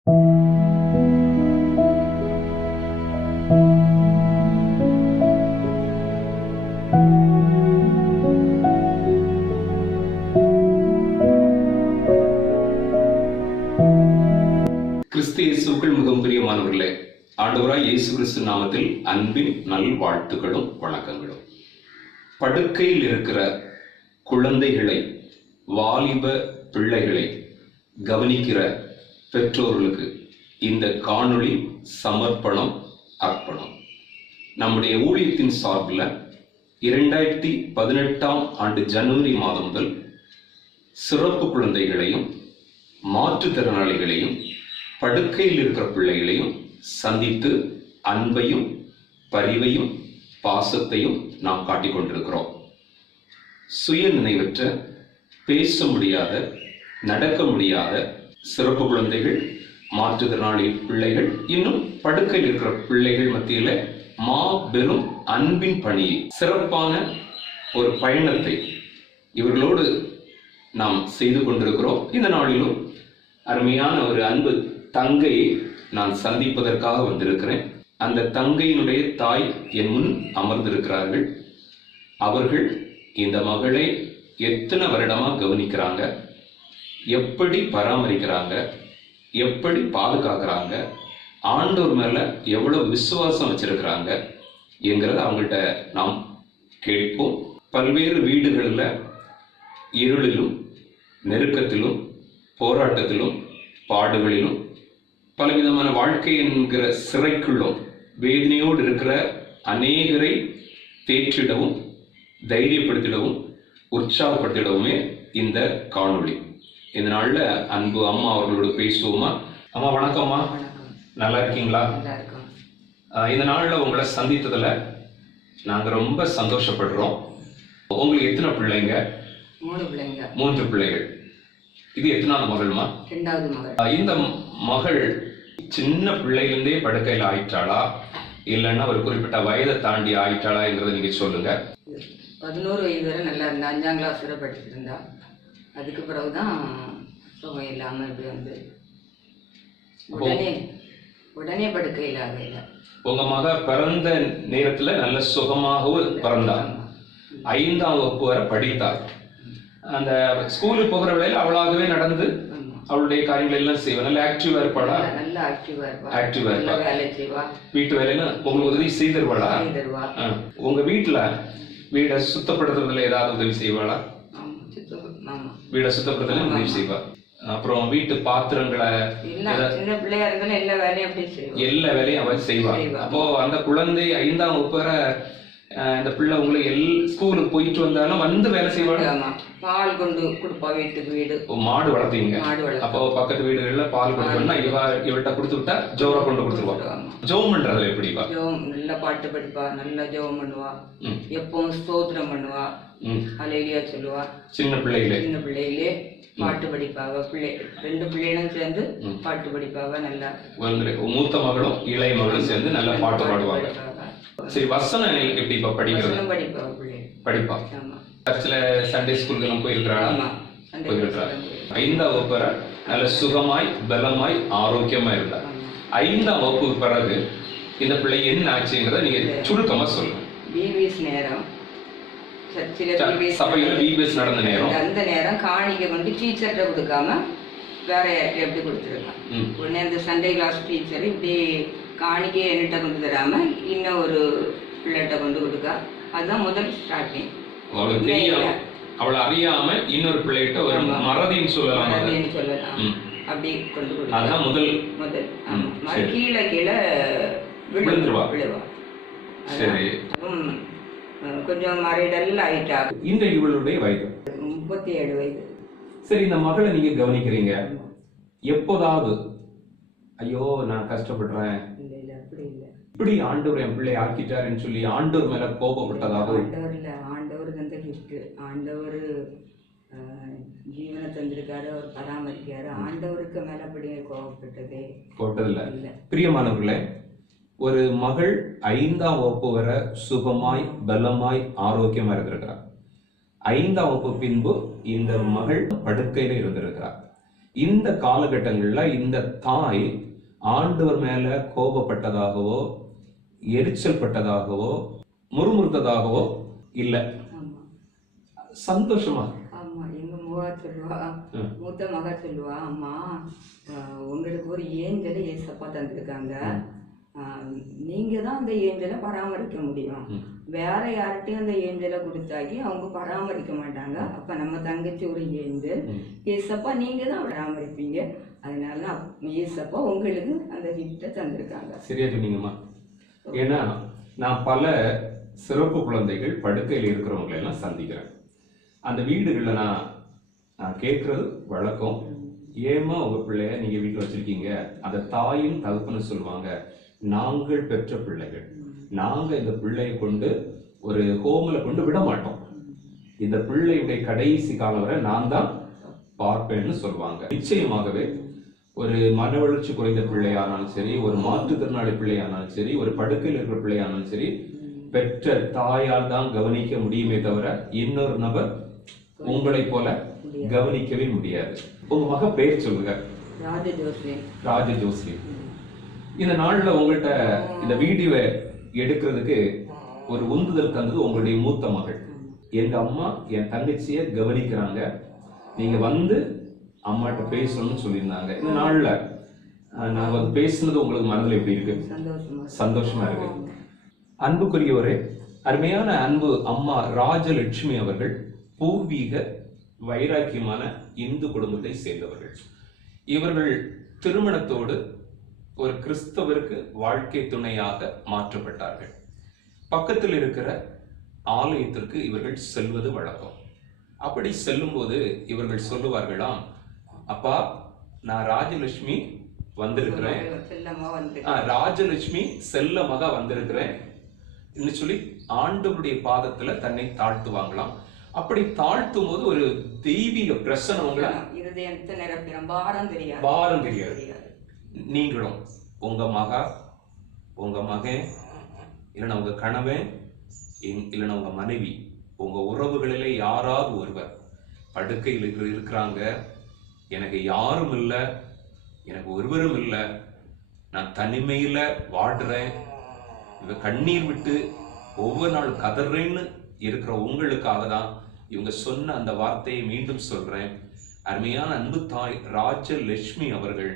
கிறிஸ்து இயேசுவுக்குள் மிகவும் பிரியமானவர்களே, ஆண்டவராய் இயேசு கிறிஸ்து நாமத்தில் அன்பின் நல்வாழ்த்துக்களும் வணக்கங்களும். படுக்கையில் இருக்கிற குழந்தைகளை, வாலிப பிள்ளைகளை கவனிக்கிற பெற்றோர்களுக்கு இந்த காணொளி சமர்ப்பணம், அர்ப்பணம். நம்முடைய ஊழியத்தின் சார்பில் 2018 ஆண்டு ஜனவரி மாதம் முதல் சிறப்பு குழந்தைகளையும் மாற்றுத்திறனாளிகளையும் படுக்கையில் இருக்கிற பிள்ளைகளையும் சந்தித்து அன்பையும் பரிவையும் பாசத்தையும் நாம் காட்டிக் கொண்டிருக்கிறோம். சுய நினைவற்ற, பேச முடியாத, நடக்க முடியாத சிறப்பு குழந்தைகள், மாற்றுத்திறனாளி பிள்ளைகள், இன்னும் படுக்கையில் இருக்கிற பிள்ளைகள் மத்தியில் மாபெரும் அன்பின் பணியை, சிறப்பான ஒரு பயணத்தை இவர்களோடு நாம் செய்து கொண்டிருக்கிறோம். இந்த நாளிலும் அருமையான ஒரு அன்பு தங்கையை நான் சந்திப்பதற்காக வந்திருக்கிறேன். அந்த தங்கையினுடைய தாய் என் முன் அமர்ந்திருக்கிறார்கள். அவர்கள் இந்த மகளை எத்தனை வருடமா கவனிக்கிறாங்க, எப்படி பராமரிக்கிறாங்க, எப்படி பாதுகாக்கிறாங்க, ஆண்டவர் மேல எவ்வளவு விசுவாசம் வச்சிருக்கிறாங்க என்கிறத அவங்கள்ட்ட நாம் கேட்போம். பல்வேறு வீடுகளில் இருளிலும் நெருக்கத்திலும் போராட்டத்திலும் பாடுகளிலும் பலவிதமான வாழ்க்கை என்கிற சிறைக்குள்ளும் வேதனையோடு இருக்கிற அநேகரை தேற்றிடவும், தைரியப்படுத்திடவும், உற்சாகப்படுத்திடவுமே இந்த காணொளி. இந்த நாளில் அன்பு அம்மா அவர்களோடு பேசுவோமா? அம்மா வணக்கம்மா, நல்லா இருக்கீங்களா? இந்த நாளில் உங்களை சந்தித்ததில் நாங்கள் ரொம்ப சந்தோஷப்படுறோம். உங்களுக்கு எத்தனை பிள்ளைங்க? 3 பிள்ளைங்க. 3 பிள்ளைகள். இது எத்தனாவது மகள்மா? 2வது மகள். இந்த மகள் சின்ன பிள்ளையிலிருந்தே படுக்கையில் ஆயிட்டாளா, இல்லைன்னா ஒரு குறிப்பிட்ட வயதை தாண்டி ஆயிட்டாளாங்கிறத நீங்க சொல்லுங்க. 11 வயது வரை நல்லா இருந்தா, 5ஆம் கிளாஸ் வரை படிச்சுட்டு இருந்தா. அதுக்கு பிறகுதான் சுகம் இல்லாம இப்படி வந்து உடனே படுக்கையில் ஆகல. உங்க மக பிறந்த நேரத்துல நல்ல சுகமாகவும் பிறந்தா, 5ஆம் வகுப்பு வரை படித்தாள். அந்த ஸ்கூலுக்கு போகிற வேளையில அவளாகவே நடந்து அவளுடைய காரியங்கள் எல்லாம் செய்வா. நல்ல ஆக்டிவா இருப்பாளா? நல்ல ஆக்டிவா இருப்பா. வேலை செய்வா. வீட்டு வேலையில உங்களுக்கு உதவி செய்திருவாளா? உங்க வீடை சுத்தப்படுத்துறதுல ஏதாவது உதவி செய்வாளா? வீடை சுத்தப்படுத்துறதுல உதவி செய்வா. அப்புறம் வீட்டு பாத்திரங்களை, சின்ன பிள்ளையா இருந்தாலும் எல்லா வேலையும் அவ செய்வா. அப்போ அந்த குழந்தை 5ஆம் வகுப்பு வரை இந்த பிள்ளை உங்களுக்கு ஸ்கூலுக்கு போயிட்டு வந்தாலும் வந்து வேலை செய்வாங்க. பால் கொண்டு கொடுப்பா வீட்டுக்கு வீடு. மாடு வளர்த்தீங்க, அப்போ பக்கத்து வீடுகள்ல பால் கொண்டு வந்தா இவள்கிட்ட கொடுத்து விட்டா ஜோரை கொண்டு கொடுத்துருவாங்க. ஜோம் பண்றதுல எப்படிப்பா? ஜோம் நல்ல பாட்டு படிப்பா, நல்ல ஜோம் பண்ணுவா, எப்பவும் ஸ்தோத்திரம் பண்ணுவா, அலையிலியா சொல்லுவா. சின்ன பிள்ளைகளே பாட்டு படிப்பாவ. 2 பிள்ளைகளும் சேர்ந்து பாட்டு படிப்பாவ. நல்லா மூத்த மகளும் இளைய மகளும் சேர்ந்து நல்லா பாட்டு பாடுவாங்க. சரி, வசனம் எப்படி படிக்கிறது? படிப்பா. சர்ச்சில் சண்டே ஸ்கூலுக்கு போயிருக்கிறாளா? போயிருக்கிறாள். 5ஆம் வகுப்பு வரை நல்ல சுகமாய், பலமாய், ஆரோக்கியமா இருந்தா. 5ஆம் வகுப்பு பிறகு இந்த பிள்ளை என்ன ஆச்சுங்கிறத நீங்க சுருக்கமா சொல்லுங்க. பிபிஎஸ் நேரம், சபையில பிபிஎஸ் நடந்த நேரம், அந்த நேரம் காணிக்கை கொண்டு டீச்சர்கிட்ட கொடுக்காம வேற யார்கிட்ட எப்படி கொடுத்துருக்கான். உடனே அந்த சண்டே கிளாஸ் டீச்சர் இப்படி காணிக்கை என்கிட்ட கொண்டு தராம இன்னும் ஒரு பிள்ளைகிட்ட கொண்டு கொடுக்கா. அதுதான் முதல் ஸ்டார்டிங். அவளை அறியாம இன்னொரு பிள்ளைகிட்ட ஒரு மறதின்னு சொல்லலாம். அப்படி கொண்டு கொடுக்க. அதுதான் முதல். கீழே விழுவா. சரி, கொஞ்சம் மறைடல் ஆயிட்டா. இந்த இவளுடைய வயது 37 வயது. சரி, இந்த மகளை நீங்க கவனிக்கிறீங்க. எப்போதாவது ஐயோ நான் கஷ்டப்படுறேன், இப்படி ஆண்டவர் என் பிள்ளை ஆக்கிட்டாருன்னு சொல்லி ஆண்டவர் மேல கோபப்பட்டதாக? ஆண்டவர் தந்த கிஃப்ட். ஆண்டவர் ஜீவனை தந்திருக்காரு, அவர் பராமரிக்காரு. ஆண்டவருக்கு மேல அப்படி கோபப்பட்டதில்லை. பிரியமானவர்களே, ஒரு மகள் 5ஆம் வகுப்பு வரை சுகமாய், பலமாய், ஆரோக்கியமா இருந்திருக்கிறார். 5ஆம் வகுப்பு பின்பு இந்த மகள் படுக்கையில இருந்திருக்கிறார். இந்த காலகட்டங்கள்ல இந்த தாய் ஆண்டவர் மேல கோபப்பட்டதாகவோ எரிச்சல் பட்டதாகவோ முறுமுறுத்ததாகவோ இல்ல, சந்தோஷமா. ஆமா, எங்க மூவா சொல்லுவா, மூத்த மகா சொல்லுவா, அம்மா உங்களுக்கு ஒரு ஏஞ்சலை ஏசப்பா தந்திருக்காங்க, நீங்க தான் அந்த ஏஞ்சலை பராமரிக்க முடியும், வேற யார்கிட்டையும் அந்த ஏஞ்சலை கொடுத்தாக்கி அவங்க பராமரிக்க மாட்டாங்க, அப்ப நம்ம தங்கச்சி ஒரு ஏஞ்சல், ஏசப்பா நீங்க தான் பராமரிப்பீங்க, அதனால ஏசப்பா உங்களுக்கு அந்த கிஃப்டை தந்திருக்காங்க. சரியா சொன்னீங்கம்மா. ஏன்னா நான் பல சிறப்பு குழந்தைகள் படுக்கையில் இருக்கிறவங்களை எல்லாம் சந்திக்கிறேன். அந்த வீடுகளில் நான் கேட்கறது வழக்கம், ஏமா உங்க பிள்ளைய நீங்க வீட்டில் வச்சிருக்கீங்க, அந்த தாயும் தகப்பன்னு சொல்லுவாங்க, நாங்கள் பெற்ற பிள்ளைகள், நாங்க இந்த பிள்ளையை கொண்டு ஒரு ஹோமில் கொண்டு விட மாட்டோம், இந்த பிள்ளையுடைய கடைசி காலம் வரை நான் தான் பார்ப்பேன்னு சொல்லுவாங்க. நிச்சயமாகவே ஒரு மன வளர்ச்சி குறைந்த பிள்ளையானாலும் சரி, ஒரு மாற்றுத்திறனாளி பிள்ளையானாலும் சரி, ஒரு படுக்கையில் இருக்கிற பிள்ளையானாலும் சரி, பெற்ற தாயால் தான் கவனிக்க முடியுமே தவிர இன்னொரு நபர் உங்களை போல கவனிக்கவே முடியாது. உங்க மக பேர் சொல்லுங்க. ராஜஜோஸ்ரீ. இந்த நாள்ல உங்கள்கிட்ட இந்த வீடியோவை எடுக்கிறதுக்கு ஒரு உந்துதல் தந்தது உங்களுடைய மூத்த மகள். எங்க அம்மா என் தங்கச்சியை கவனிக்கிறாங்க, நீங்க வந்து அம்மாட்ட பேசணும்னு சொல்லியிருந்தாங்க. இந்த நாள்ல நான் வந்து பேசுனது உங்களுக்கு மனதில் எப்படி இருக்கு? சந்தோஷமா இருக்கு. அன்புக்குரியவரே, அருமையான அன்பு அம்மா ராஜலட்சுமி அவர்கள் பூர்வீக வைராக்கியமான இந்து குடும்பத்தை சேர்ந்தவர்கள். இவர்கள் திருமணத்தோடு ஒரு கிறிஸ்தவருக்கு வாழ்க்கை துணையாக மாற்றப்பட்டார்கள். பக்கத்தில் இருக்கிற ஆலயத்திற்கு இவர்கள் செல்வது வழக்கம். அப்படி செல்லும் போது இவர்கள் சொல்லுவார்களாம், அப்பா நான் ராஜலட்சுமி வந்திருக்கிறேன், ராஜலட்சுமி செல்ல மகா வந்திருக்கிறேன் சொல்லி ஆண்டவருடைய பாதத்துல தன்னை தாழ்த்துவாங்களாம். அப்படி தாழ்த்தும் போது ஒரு தெய்வீக பிரசனம் பாரம் தெரியாது. நீங்களும் உங்க மகா, உங்க மகன், இல்லைன்னா உங்க கணவன், இல்லைன்னா உங்க மனைவி, உங்க உறவுகளிலே யாராவது ஒருவர் படுக்கையில் இருக்கிறாங்க, எனக்கு யாரும் இல்லை, எனக்கு ஒருவரும் இல்லை, நான் தனிமையில வாடுறேன், இவ கண்ணீர் விட்டு ஒவ்வொரு நாள் கதறேன்னு இருக்கிற உங்களுக்காக தான் இவங்க சொன்ன அந்த வார்த்தையை மீண்டும் சொல்றேன். அருமையான அன்பு தாய் ராஜலட்சுமி அவர்கள்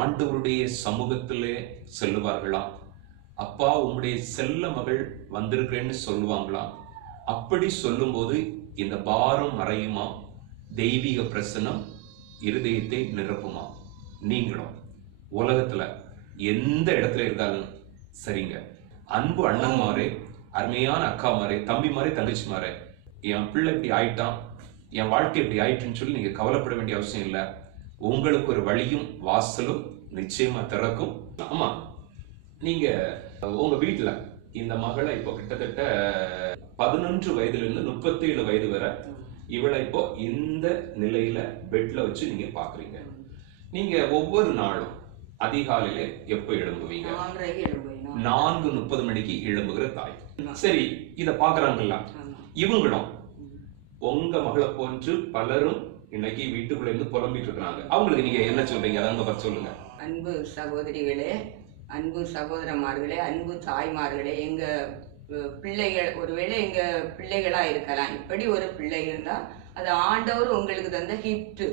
ஆண்டவருடைய சமூகத்திலே செல்லுவார்களாம். அப்பா உங்களுடைய செல்ல மகள் வந்திருக்கிறேன்னு சொல்லுவாங்களாம். அப்படி சொல்லும்போது இந்த பாரம் மறையுமா, தெய்வீக பிரசனம் இருதயத்தை நிரப்புமா. நீங்களும் உலகத்துல எந்த இடத்துல இருந்தாலும் சரிங்க, அன்பு அண்ணன்மாரே, அருமையான அக்காமாரே, தம்பிமாரே, தங்கச்சிமாரே, என் பிள்ளை இப்படி ஆயிட்டான், என் வாழ்க்கை இப்படி ஆயிட்டுன்னு சொல்லி நீங்க கவலைப்பட வேண்டிய அவசியம் இல்லை. உங்களுக்கு ஒரு வழியும் வாசலும் நிச்சயமா திறக்கும். ஆமா, நீங்க உங்க வீட்டுல இந்த மகளை இப்போ கிட்டத்தட்ட 11 வயதுல இருந்து 37 வயது வரை இவளை இப்போ இந்த நிலையில பெட்ல வச்சு நீங்க பாக்குறீங்க. நீங்க ஒவ்வொரு நாளும் அதிகாலையில எப்ப எழும்புவீங்க? 4:30 மணிக்கு எழும்புகிற தாய். சரி, இத பாக்குறாங்கல்ல, இவங்களும் உங்க மகளை போன்று பலரும் இன்னைக்கு வீட்டுக்குள்ள இருந்து புலம்பிட்டு இருக்கிறாங்க. அவங்களுக்கு நீங்க என்ன சொல்றீங்க? அதை பத்தி சொல்லுங்க. அன்பு சகோதரிகளே, அன்பு சகோதரமார்களே, அன்பு தாய்மார்களே, எங்க பிள்ளைகள் ஒருவேளை எங்க பிள்ளைகளா இருக்கலாம். இப்படி ஒரு பிள்ளை இருந்தா அது ஆண்டவர் உங்களுக்கு தந்த கிஃப்ட்.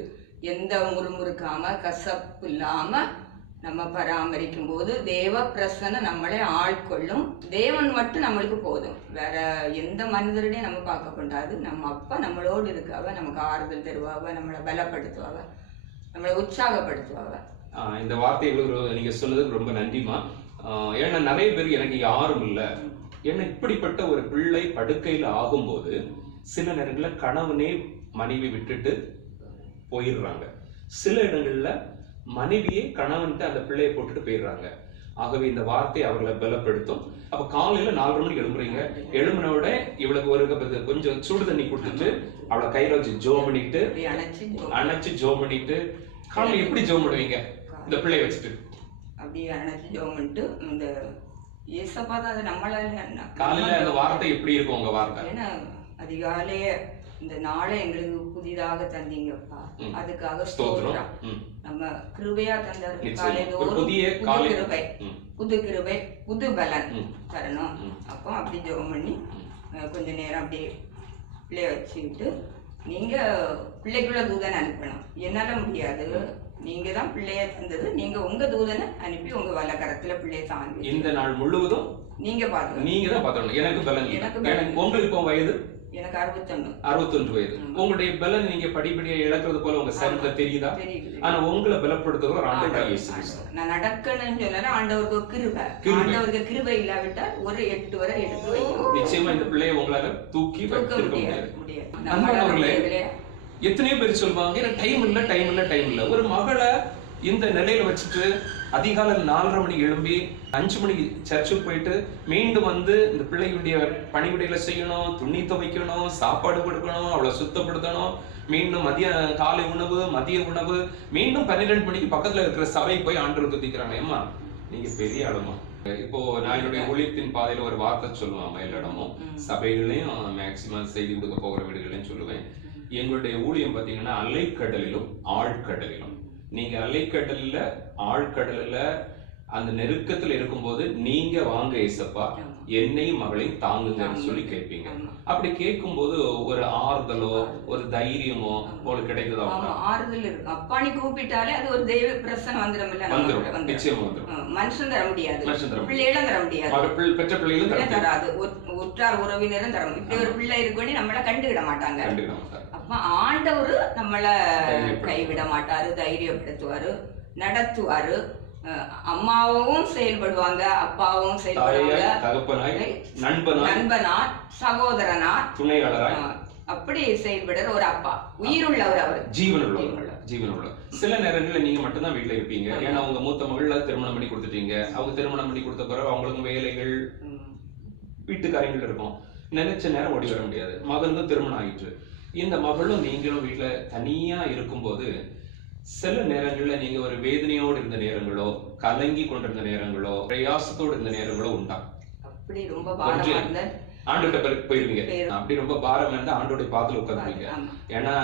எந்த முறுமுறுக்காம கசப்பு இல்லாம நம்ம பராமரிக்கும் போது தேவ பிரசன்னம் நம்மளை ஆட்கொள்ளும். தேவன் மட்டும் நம்மளுக்கு போதும், வேற எந்த மனிதருடையும் நம்ம பார்க்க கூடாது. நம்ம அப்பா நம்மளோடு இருக்காவ, நமக்கு ஆறுதல் தருவாவ, நம்மளை பலப்படுத்துவாவ, நம்மளை உற்சாகப்படுத்துவாவ. இந்த வார்த்தைகள் நீங்க சொன்னதுக்கு ரொம்ப நன்றிமா. ஏன்னா நிறைய பேர் எனக்கு யாரும் இல்லை, ஏன்னா இப்படிப்பட்ட ஒரு பிள்ளை படுக்கையில் ஆகும்போது சில நேரங்களில் கணவனே மனைவி விட்டுட்டு போயிடுறாங்க, சில இடங்கள்ல மனைவியே கணவன்ட்டு அந்த பிள்ளையை போட்டுட்டு போயிடுறாங்க. ஆகவே இந்த வார்த்தை அவர்களை பலப்படுத்தும். அப்ப காலையில 4:30 மணிக்கு எழும்புறீங்க, எழும்பினோட இவளுக்கு ஒரு கொஞ்சம் சுடு தண்ணி கொடுத்துட்டு அவளை கையில வச்சு ஜோ பண்ணிட்டு அணைச்சு ஜோ பண்ணிட்டு, காலையில எப்படி ஜோ பண்ணுவீங்க இந்த பிள்ளைய வச்சுட்டு? அப்படியே அணைச்சு ஜோ பண்ணிட்டு இந்த ஏசப்பா தான் அது நம்மளால காலையில அந்த வார்த்தை எப்படி இருக்கும் உங்க வார்த்தை? ஏன்னா அதிகாலையே இந்த நாளை எங்களுக்கு புதிதாக தந்தீங்கப்பா, அதுக்காக ஸ்தோத்திரம். நம்ம கிருபையா தந்தாரு. புது கிருபை, புது பலன் தரணும். அப்போ அப்படி ஜெபம் பண்ணி கொஞ்ச நேரம் அப்படியே பிள்ளைய வச்சுக்கிட்டு, நீங்க பிள்ளைக்குள்ள தூதனை அனுப்பணும். என்னால முடியாது, நீங்க தான் பிள்ளைய தந்தது, நீங்க உங்க தூதனை அனுப்பி உங்க வலக்கரத்துல பிள்ளைய தாங்கி இந்த நாள் முழுவதும் நீங்க பாத்து, நீங்க தான் பாத்துக்கணும். எனக்கு பலன், உங்களுக்கு இப்போ வயது எனக்கு 61 வயது. உங்களுடைய பலன் நீங்க படிப்படியா இழக்கிறது போல உங்க சரீரத்துல தெரியுதா? ஆனா உங்களை பலப்படுத்துகிற ஆண்டவர் இயேசு கிறிஸ்து. நான் நடக்கணும்னு சொன்னா ஆண்டவருக்கு கிருபை, ஆண்டவருக்கு கிருபை இல்லாவிட்டால் ஒரு 8 வரை எடுத்து வைக்கும். நிச்சயமா இந்த பிள்ளையை உங்களால தூக்கி வைக்க முடியாது. எத்தனையோ பேர் சொல்லுவாங்க டைம் இல்ல. ஒரு மகளை இந்த நிலையில வச்சுட்டு அதிகாலை 4:30 மணிக்கு எழும்பி 5 மணிக்கு சர்ச்சுக்கு போயிட்டு மீண்டும் வந்து இந்த பிள்ளைகளுடைய பணிவிடைகளை செய்யணும், துணி துவைக்கணும், சாப்பாடு கொடுக்கணும், அவளை சுத்தப்படுத்தணும், மீண்டும் காலை உணவு, மதிய உணவு, மீண்டும் 12 மணிக்கு பக்கத்துல இருக்கிற சபைக்கு போய் ஆண்டவர் துதிக்கிறாங்க. ஏம்மா நீங்க பெரிய ஆளுமா. இப்போ நான் என்னுடைய ஊழியத்தின் பாதையில ஒரு வார்த்தை சொல்லுவேன். எல்லா இடமும் சபைகளையும் மேக்சிமம் செய்தி கொடுக்க போகிற வீடுகளையும் சொல்லுவேன். எங்களுடைய ஊழியம் பாத்தீங்கன்னா அலைக்கடலிலும் ஆழ்கடலிலும். நீங்க அலைக்கடல்ல ஆழ்கடல்ல அந்த நெருக்கத்துல இருக்கும்போது நீங்க வாங்க ஏசப்பா, என்னையும் மகளையும் தாங்குங்கன்னு சொல்லி கேட்பீங்க. அப்படி கேட்கும் போது ஒரு ஆறுதலோ ஒரு தைரியமோ உங்களுக்கு கிடைக்குதா? ஆறுதல் இருக்கு. அப்பானி கூப்பிட்டாலே அது ஒரு தெய்வ பிரசனம் வந்துடும். நிச்சயமா வந்துடும். மனுஷன் தர முடியாது, பிள்ளைகளும் தர முடியாது, பெற்ற பிள்ளைகளும் தராது, உற்றார் உறவினரும் தர முடியும். இப்படி ஒரு பிள்ளை இருக்கு நம்மள கண்டுவிட மாட்டாங்க. அப்ப ஆண்டவரு நம்மள கைவிட மாட்டாரு, தைரியப்படுத்துவாரு, நடத்துவாரு. அம்மாவும் செயல்படுவாங்க, அப்பாவும் செயல்படுவாங்க, நண்பனா, சகோதரனா, துணையாளரா, அப்படி செயல்படுற ஒரு அப்பா. உயிருள்ளவர், அவர் ஜீவனுள்ள. சில நேரங்களில் நீங்க மட்டும்தான் வீட்டுல இருப்பீங்க. ஏன்னா அவங்க மூத்த மகள் திருமணம் பண்ணி கொடுத்துட்டீங்க. அவங்க திருமணம் பண்ணி கொடுத்த பிறகு அவங்களுக்கு வேலைகள், வீட்டுக்காரங்கள் இருக்கும். நினைச்ச நேரம் ஓடி வர முடியாது. மகனுக்கும் திருமணம் ஆகிட்டு, இந்த மகளும் நீங்களும் வீட்டுல தனியா இருக்கும்போது சில நேரங்கள்ல நீங்க ஒரு வேதனையோடு இருந்த நேரங்களோ, கலங்கி கொண்டிருந்த நேரங்களோ, பிரயாசத்தோடு இருந்த நேரங்களோ உண்டா? அப்படி ரொம்ப பாரமா இருந்த ஆண்டோட போயிருவீங்க. அப்படி ரொம்ப பாரம் இருந்தா ஆண்டோடைய பாத்துல உட்காந்துருவீங்க. ஏன்னா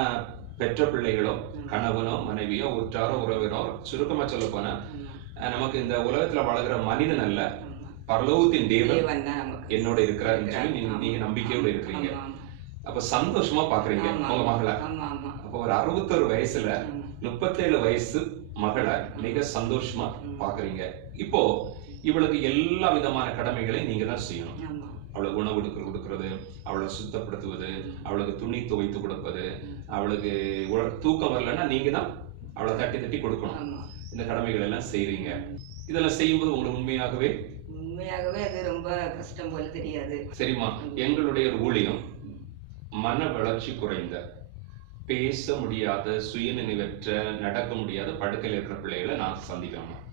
பெற்ற பிள்ளைகளோ, கணவனோ, மனைவியோ, உற்றாரோ, உறவினோ, சுருக்கமா சொல்ல போனா நமக்கு இந்த உலகத்துல வளர்கிற மனிதன் அல்ல, பரலோகத்தின் தேவன் என்னோட இருக்கிறாருன்னு சொல்லி நீங்க நம்பிக்கையோட இருக்கிறீங்க. அப்ப சந்தோஷமா பாக்குறீங்க உங்க மகளை. அப்ப ஒரு 61 வயசுல 37 வயசு மகளை மிக சந்தோஷமா பாக்குறீங்க. இப்போ இவளுக்கு எல்லா விதமான கடமைகளையும் நீங்க தான் செய்யணும். அவளுக்கு உணவு கொடுக்கறது, அவளை சுத்தப்படுத்துவது, அவளுக்கு துணி துவைத்து கொடுப்பது, அவளுக்கு தூக்கம் வரலன்னா நீங்க தான் அவளை தட்டி தட்டி கொடுக்கணும். இந்த கடமைகள் எல்லாம் செய்றீங்க. இதெல்லாம் செய்யும்போது உங்களுக்கு உண்மையாகவே அது ரொம்ப கஷ்டம் போல தெரியாது. சரிம்மா, எங்களுடைய ஒரு ஊழியம் மன வளர்ச்சி குறைந்த, பேச முடியாத, சுயநினைவற்ற, நடக்க முடியாத, படுக்கையில் இருக்கிற பிள்ளைகளை நான் சந்திக்கிறோம்.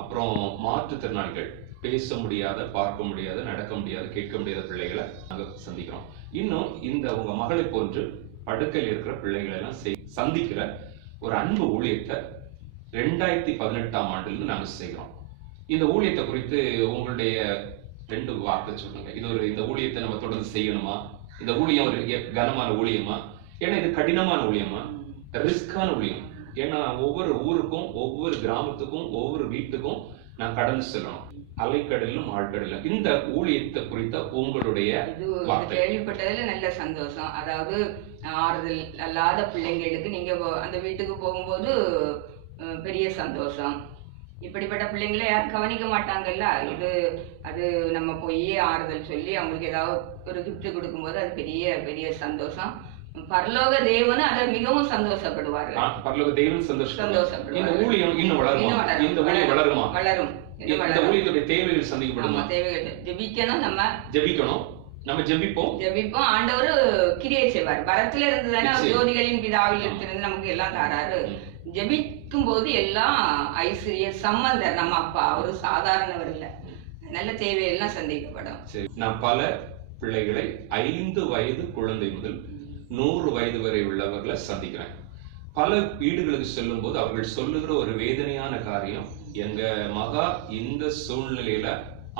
அப்புறம் மாற்றுத்திறனாளிகள், பேச முடியாத, பார்க்க முடியாத, நடக்க முடியாத, கேட்க முடியாத பிள்ளைகளை நாங்கள் சந்திக்கிறோம். இன்னும் இந்த உங்க மகளை போன்று படுக்கையில் இருக்கிற பிள்ளைகளை எல்லாம் சந்திக்கிற ஒரு அன்பு ஊழியத்தை 2018ஆம் ஆண்டுல நாங்கள் செய்கிறோம். இந்த ஊழியத்தை குறித்து உங்களுடைய 2 வார்த்தை சொல்லுங்க. இந்த ஊழியத்தை நம்ம தொடர்ந்து செய்யணுமா? இந்த ஊழியம் ஒரு கனமான ஊழியமா? ஏன்னா இது கடினமான ஊழியமா, ரிஸ்கான ஊழியம். ஏன்னா ஒவ்வொரு ஊருக்கும், ஒவ்வொரு கிராமத்துக்கும், ஒவ்வொரு வீட்டுக்கும் நான் கடந்து செல்லணும், அலைக்கடலும் ஆழ்கடலும். இந்த ஊழியத்தை குறித்த உங்களுடைய கேள்விப்பட்டதுல நல்ல சந்தோஷம். அதாவது ஆறுதல் அல்லாத பிள்ளைங்களுக்கு நீங்க அந்த வீட்டுக்கு போகும்போது பெரிய சந்தோஷம். இப்படிப்பட்ட பிள்ளைங்களை யாரும் கவனிக்க மாட்டாங்கல்ல. அது நம்ம போய் ஆறுதல் சொல்லி அவங்களுக்கு ஏதாவது ஒரு கிஃப்ட் கொடுக்கும்போது அது பெரிய பெரிய சந்தோஷம். பரலோக தேவன் அதை மிகவும் சந்தோஷப்படுவார்கள். பரலோக தேவன் சந்தோஷப்படுவார். இந்த ஊழியம் இன்னும் வளரும். இந்த ஊழியம் வளருமா? வளரும். இந்த ஊழியத்துடைய தேவைகள் சந்திக்கப்படுமா? தேவைகள் ஜெபிக்கணும். நம்ம ஜெபிப்போம். ஆண்டவர் கிரியை செய்வார். வரத்துல இருந்து தானே ஜோதிகளின் பிதாவில் இருந்து நமக்கு எல்லாம் தாராரு. ஜெபிக்கும் போது எல்லாம் ஐஸ்வர்ய சம்பந்தர் நம்ம அப்பா, ஒரு சாதாரணவர் இல்ல. நல்ல தேவையெல்லாம் சந்திக்கப்படும். நான் பல பிள்ளைகளை 5 வயது குழந்தை முதல் 100 வயது வரை உள்ளவர்களை சந்திக்கிறேன். பல வீடுகளுக்கு செல்லும் போது அவர்கள் சொல்லுகிற ஒரு வேதனையான காரியம், எங்க மகா இந்த சூழ்நிலையில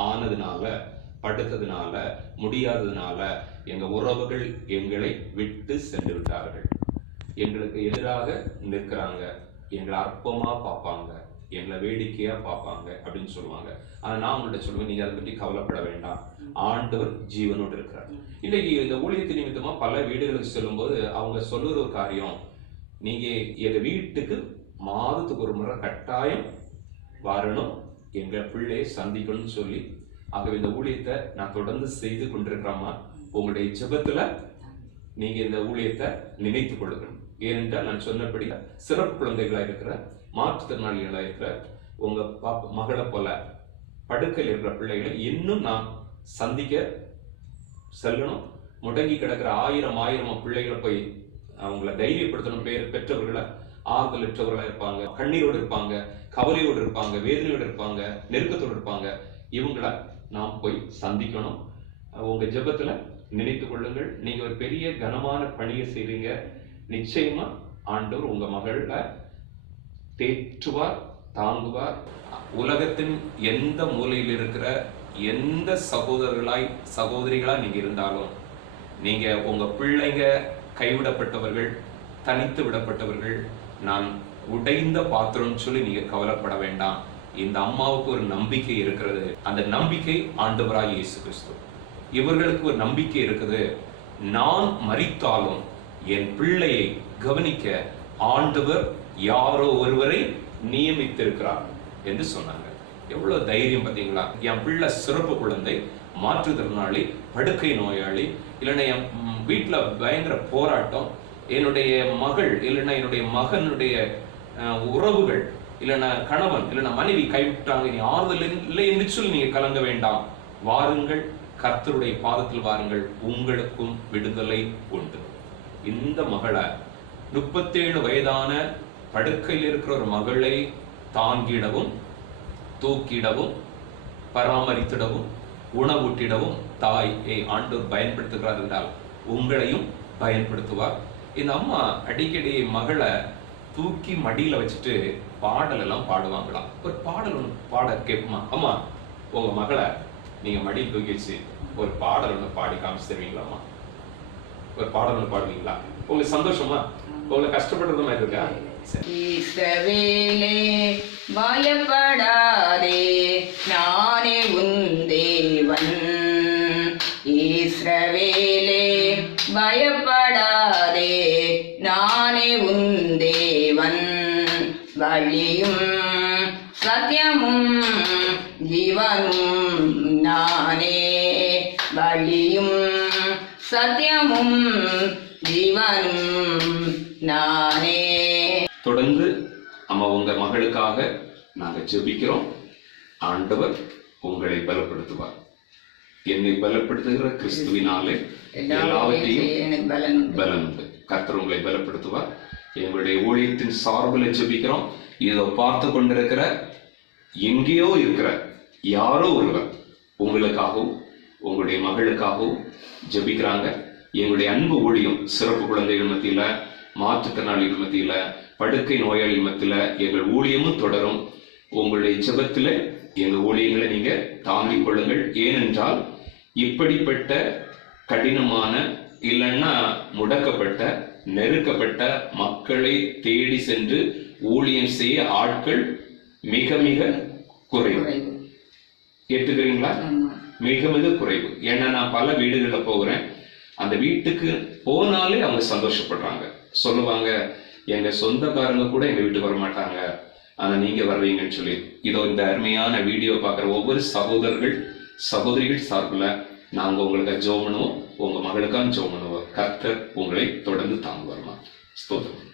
ஆனதுனால, படுத்ததுனால, முடியாததுனால எங்க உறவுகள் எங்களை விட்டு சென்று விட்டார்கள். எங்களுக்கு எதிராக நிற்கிறாங்க, எங்களை அற்பமா பார்ப்பாங்க, எங்களை வேடிக்கையா பார்ப்பாங்க அப்படின்னு சொல்லுவாங்க. ஆனா நான் உங்கள்கிட்ட சொல்லுவேன், நீங்க அதை பற்றி கவலைப்பட வேண்டாம். ஆண்டவர் ஜீவனோடு இருக்கிறார். இன்னைக்கு இந்த ஊழியத்தின் நிமித்தமா பல வீடுகளுக்கு செல்லும்போது அவங்க சொல்லுற ஒரு காரியம், நீங்க எங்க வீட்டுக்கு மாதத்துக்கு ஒரு முறை கட்டாயம் வரணும், எங்க பிள்ளையை சந்திக்கணும்னு சொல்லி, ஆகவே இந்த ஊழியத்தை நான் தொடர்ந்து செய்து கொண்டிருக்கிறோமா, உங்களுடைய ஜெபத்துல நீங்க இந்த ஊழியத்தை நினைத்துக் கொள்ளுங்கள். ஏனென்றால் நான் சொன்னபடி சிறப்பு குழந்தைகளா இருக்கிற, மாற்றுத்திறனாளிகளா இருக்கிற உங்க மகளை போல படுக்கையில் இருக்கிற பிள்ளைகளை இன்னும் நான் சந்திக்க செல்லணும். முடங்கி கிடக்கிற ஆயிரம் பிள்ளைகளை போய் அவங்கள தைரியப்படுத்தணும். பெற்றவர்களை ஆறுதலற்றவர்களா இருப்பாங்க, கண்ணீரோடு இருப்பாங்க, கவலையோடு இருப்பாங்க, வேதனையோடு இருப்பாங்க, நெருக்கத்தோடு இருப்பாங்க. இவங்களை நாம் போய் சந்திக்கணும். உங்க ஜெபத்துல நினைத்துக் கொள்ளுங்கள். நீங்க ஒரு பெரிய கனமான பணியை செய்றீங்க. நிச்சயமா ஆண்டவர் உங்க மகளை தேற்றுவார், தாங்குவார். உலகத்தின் எந்த மூலையில் இருக்கிற எந்த சகோதரிகளா நீங்க இருந்தாலும், நீங்க உங்க பிள்ளைங்க கைவிடப்பட்டவர்கள், தனித்து விடப்பட்டவர்கள், நான் உடைந்த பாத்திரம் சொல்லி நீங்க கவலைப்பட வேண்டாம். இந்த அம்மாவுக்கு ஒரு நம்பிக்கை இருக்கிறது. அந்த நம்பிக்கை ஆண்டவராய் இயேசு கிறிஸ்து. இவர்களுக்கு ஒரு நம்பிக்கை இருக்குது, நான் மரித்தாலும் என் பிள்ளையை கவனிக்க ஆண்டவர் யாரோ ஒருவரை நியமித்திருக்கிறார் என்று சொன்னாங்க. எவ்வளவு தைரியம் பார்த்தீங்களா? என் பிள்ளை சிறப்பு குழந்தை, மாற்றுத்திறனாளி, படுக்கை நோயாளி, இல்லைன்னா என் வீட்டுல பயங்கர போராட்டம், என்னுடைய மகள் இல்லைன்னா என்னுடைய மகனுடைய உறவுகள், இல்லைன்னா கணவன் இல்லைன்னா மனைவி கைவிட்டாங்க, நீ ஆறுதல் இல்லை என்று சொல்லி நீங்க கலங்க வேண்டாம். வாருங்கள், கர்த்தருடைய பாதத்தில் வாருங்கள், உங்களுக்கும் விடுதலை உண்டு. இந்த மகளை 37 வயதான படுக்கையில் இருக்கிற ஒரு மகளை தாங்கிடவும், தூக்கிடவும், பராமரித்திடவும், உணவூட்டிடவும் தாயை ஆண்டவர் பயன்படுத்துகிறார் என்றால் உங்களையும் பயன்படுத்துவார். இந்த அம்மா அடிக்கடி மகளை தூக்கி மடியில வச்சுட்டு பாடல் எல்லாம் பாடுவாங்களாம். ஒரு பாடல் ஒன்று பாட கேட்போமா? அம்மா, உங்க மகளை நீங்க மடியில் தூக்கி வச்சு ஒரு பாடல் ஒன்று பாடி காமிச்சு தருவீங்களாம்மா? ஒரு பாடல் ஒன்று பாடுவீங்களா? உங்களுக்கு சந்தோஷமா? உங்களுக்கு கஷ்டப்படுறது மாதிரி இருக்கா? இஸ்ரவேலே பயப்படாதே, நானே உன் தேவன். இஸ்ரவேலே பயப்படாதே, நானே உன் தேவன். வழியும் சத்தியமும் ஜீவனும் நானே, வழியும் சத்தியமும் ஜீவனும் நானே. தொடர்ந்து அம்மா உங்க மகளுக்காக நாங்க ஜெபிக்கிறோம். ஆண்டவர் உங்களை பலப்படுத்துவார். என்னை பலப்படுத்துகிற கிறிஸ்துவினாலே எல்லாவற்றையும் பலன் உண்டு. கர்த்தர் உங்களை பலப்படுத்துவார். எங்களுடைய ஊழியத்தின் சார்பில் ஜெபிக்கிறோம். இதோ பார்த்து கொண்டிருக்கிற எங்கேயோ இருக்கிற யாரோ ஒருவர் உங்களுக்காகவும் உங்களுடைய மகளுக்காகவும் ஜெபிக்கிறாங்க. எங்களுடைய அன்பு ஊழியம் சிறப்பு குழந்தைகள் மத்தியில, மாற்றுத்திறனாளிகள் மத்தியில, படுக்கை நோயாளிகள் மத்தியில எங்கள் ஊழியமும் தொடரும். உங்களுடைய ஜெபத்துல எங்கள் ஊழியங்களை நீங்க தாங்கிக் கொள்ளுங்கள். ஏனென்றால் இப்படிப்பட்ட கடினமான, இல்லைன்னா முடக்கப்பட்ட, நெருக்கப்பட்ட மக்களை தேடி சென்று ஊழியம் செய்ய ஆட்கள் மிக மிக குறைவு. ஏற்றுக்கிறீங்களா? மிக மிக குறைவு. ஏன்னா நான் பல வீடுகளில் போகிறேன். அந்த வீட்டுக்கு போனாலே அவங்க சந்தோஷப்படுறாங்க. சொல்லுவாங்க, எங்க சொந்தக்காரங்க கூட எங்க வீட்டுக்கு வர மாட்டாங்க, ஆனா நீங்க வர்றீங்கன்னு சொல்லி. இதோ இந்த அருமையான வீடியோ பார்க்குற ஒவ்வொரு சகோதரிகள் சார்பில் நாங்க உங்களுக்கு ஜெபம் பண்ணுவோம். உங்க மகளுக்காக ஜெபம் பண்ணுவோம். கர்த்தர் உங்களை தொடர்ந்து தாங்குவார்மா. ஸ்தோத்திரம்.